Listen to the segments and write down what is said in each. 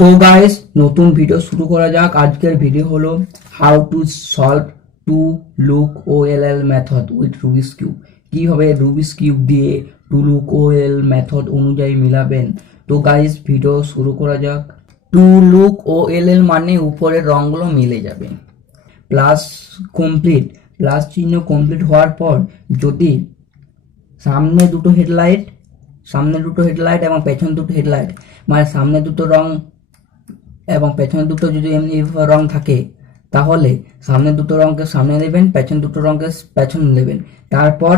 তো গাইস নতুন ভিডিও শুরু করা যাক। আজকের ভিডিও হলো how to solve two look O L L method with Rubik's cube. কিভাবে রুবিক্স কিউব দিয়ে two look O L method অনুযায়ী মিলাবেন। তো গাইস ভিডিও শুরু করা যাক। টু লুক ও এল এল মানে উপরের রঙগুলো মিলে যাবে। প্লাস কমপ্লিট, প্লাস চিহ্ন কমপ্লিট হওয়ার পর যদি সামনে দুটো হেডলাইট এবং পেছনে দুটো হেডলাইট, মানে সামনে দুটো রং এবং পেছনে দুটো যদি এমনি রং থাকে, তাহলে সামনে দুটো রঙকে সামনে নেবেন, পেছনে দুটো রঙকে পেছনে নেবেন। তারপর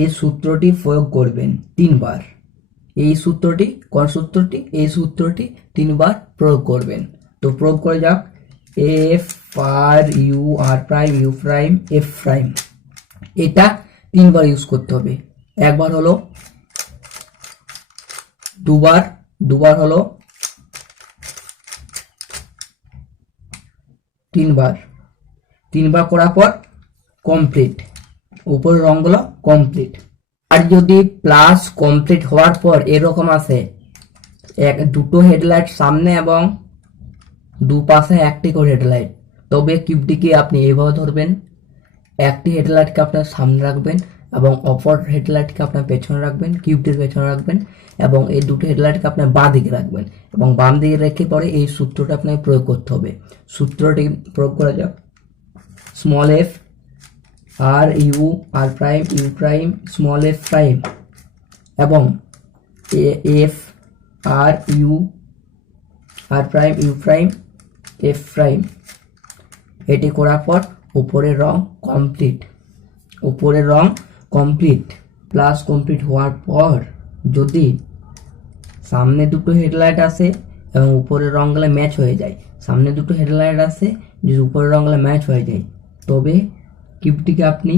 এই সূত্রটি প্রয়োগ করবেন 3 বার। এই সূত্রটি কোন সূত্রটি? এই সূত্রটি 3 বার প্রয়োগ করবেন। তো প্রয়োগ করে যাক। F are you R prime you prime F prime, এটা 3 বার ইউজ করতে হবে। একবার হলো, দুবার হলো, 3 বার করার পর কমপ্লিট, উপরের রঙগুলো কমপ্লিট। আর যদি প্লাস কমপ্লিট হওয়ার পর এরকম আছে, দুটো হেডলাইট সামনে এবং দুপাশে একটি করে হেডলাইট, তবে কিউবটিকে আপনি এইভাবে ধরবেন। একটি হেডলাইটকে আপনার সামনে রাখবেন এবং অপর হেডলাইটকে আপনার পেছনে রাখবেন, কিউবটির পেছনে রাখবেন, এবং এই দুটো হেডলাইটকে আপনার বাঁ দিকে রাখবেন এবং বাম দিকে রেখে পরে এই সূত্রটা আপনাকে প্রয়োগ করতে হবে। সূত্রটি প্রয়োগ করা যাক। Small f are you R prime you prime small f prime এবং f are you R prime you prime F prime, এটি করার পর উপরের রং কমপ্লিট। প্লাস কমপ্লিট হওয়ার পর যদি সামনে দুটো হেডলাইট আসে এবং উপরের রঙগুলো ম্যাচ হয়ে যায়, সামনে দুটো হেডলাইট আসে যদি উপরের রঙগুলো ম্যাচ হয়ে যায়, তবে কিউবটিকে আপনি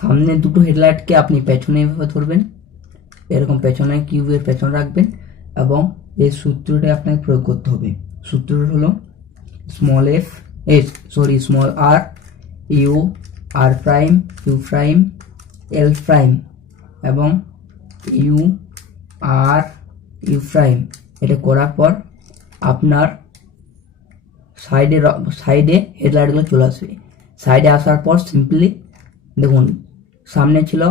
সামনে দুটো হেডলাইটকে আপনি পেছনে এভাবে ধরবেন, এরকম পেছনে কিউবের পেছনে রাখবেন এবং এই সূত্রটি আপনাকে প্রয়োগ করতে হবে। সূত্রটি হলো small R you R prime you prime L prime এবং ইউ আর ইউ প্রাইম। এটা করার পর আপনার সাইডে হেডলাইটগুলো চলে আসবে। সাইডে আসার পর সিম্পলি দেখুন, সামনে ছিল,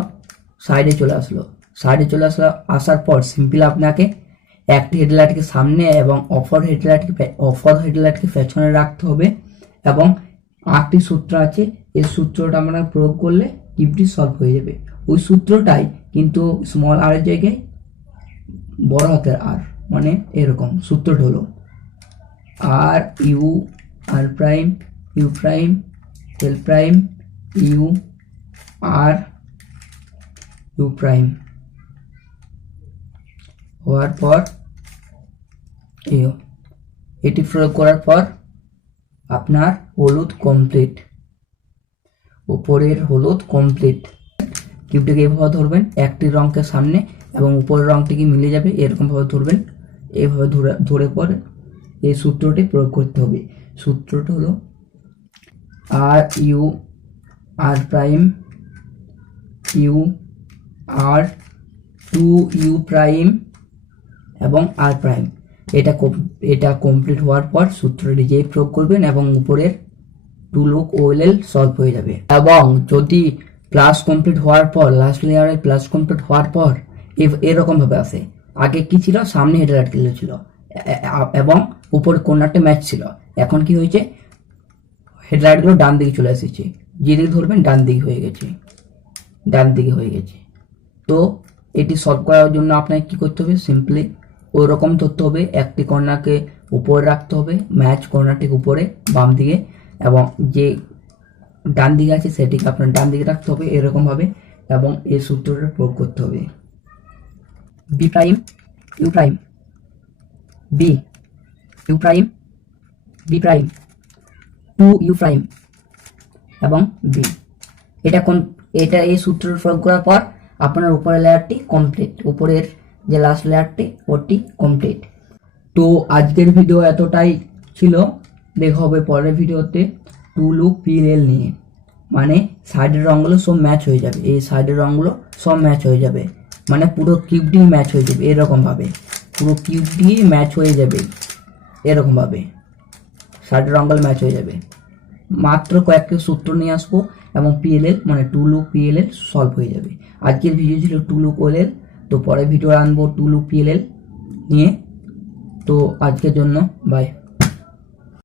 সাইডে চলে আসলো, আসার পর সিম্পলি আপনাকে একটি হেডলাইটকে সামনে এবং অপর হেডলাইটকে পেছনে রাখতে হবে। এবং আরেকটি সূত্র আছে, এই সূত্রটা আমরা প্রয়োগ করলে কিউবটি সলভ হয়ে যাবে। ওই সূত্রটাই কিন্তু স্মল আর এর জায়গায় বড় হাতের আর, মানে এরকম সূত্রটা হলো R you R prime you prime L prime U R U prime হওয়ার পর এটি প্রয়োগ করার পর আপনার হলুদ কমপ্লিট, উপরের হলুদ কমপ্লিট। কিউবটিকে এভাবে ধরবেন, একটি রঙকে সামনে এবং উপরের রঙটিকে মিলে যাবে, এরকম ভাবে ধরবেন। এইভাবে ধরে পরে এই সূত্রটি প্রয়োগ করতে হবে। সূত্রটি হলো R you R prime U R two U prime এবং আর প্রাইম। এটা কমপ্লিট হওয়ার পর সূত্রটি যেই প্রয়োগ করবেন এবং উপরের two look O L solve হয়ে যাবে। এবং যদি প্লাস কমপ্লিট হওয়ার পর লাস্ট লেয়ারে প্লাস কমপ্লিট হওয়ার পর এরকম ভাবে আসে, আগে কি ছিল, সামনে হেডলাইট গুলো ছিল এবং উপর কর্নারটা ম্যাচ ছিল, এখন কি হয়েছে, হেডলাইট গুলো ডান দিকে চলে এসেছে, যেদিকে ধরবেন ডান দিকে হয়ে গেছে। তো এটি সলভ করার জন্য আপনাকে কি করতে হবে, সিম্পলি ওই রকম ধরতে হবে, একটি কর্নারকে উপরে রাখতে হবে, ম্যাচ কর্নারটিকে উপরে বাম দিকে, এবং যে ডান দিকে আছে সেটিকে আপনার ডান দিকে রাখতে হবে এরকম ভাবে, এবং এই সূত্রটা প্রয়োগ করতে হবে। B prime you prime B U prime B prime two U prime এবং বি। এটা এই সূত্রটা প্রয়োগ করার পর আপনার উপরের লেয়ারটি কমপ্লিট, উপরের যে লাস্ট লেয়ারটি ওটি কমপ্লিট। তো আজকের ভিডিও এতটাই ছিল, দেখা হবে পরের ভিডিওতে টু লুক পিএল নিয়ে। মানে সাইডের রঙগুলো সব ম্যাচ হয়ে যাবে, এই সাইডের রঙগুলো সব ম্যাচ হয়ে যাবে, মানে পুরো কিউবটি ম্যাচ হয়ে যাবে, এরকম ভাবে পুরো কিউবটি ম্যাচ হয়ে যাবে। এরকমভাবে শার্টের রঙগুলো ম্যাচ হয়ে যাবে। মাত্র কয়েকটি সূত্র নিয়ে আসবো এবং পিএলএল মানে টু লুক পিএলএল সলভ হয়ে যাবে। আজকের ভিডিও ছিল টু লুক ওএলএল, তো পরের ভিডিও আনবো টু লুক পিএলএল নিয়ে। তো আজকের জন্য বাই।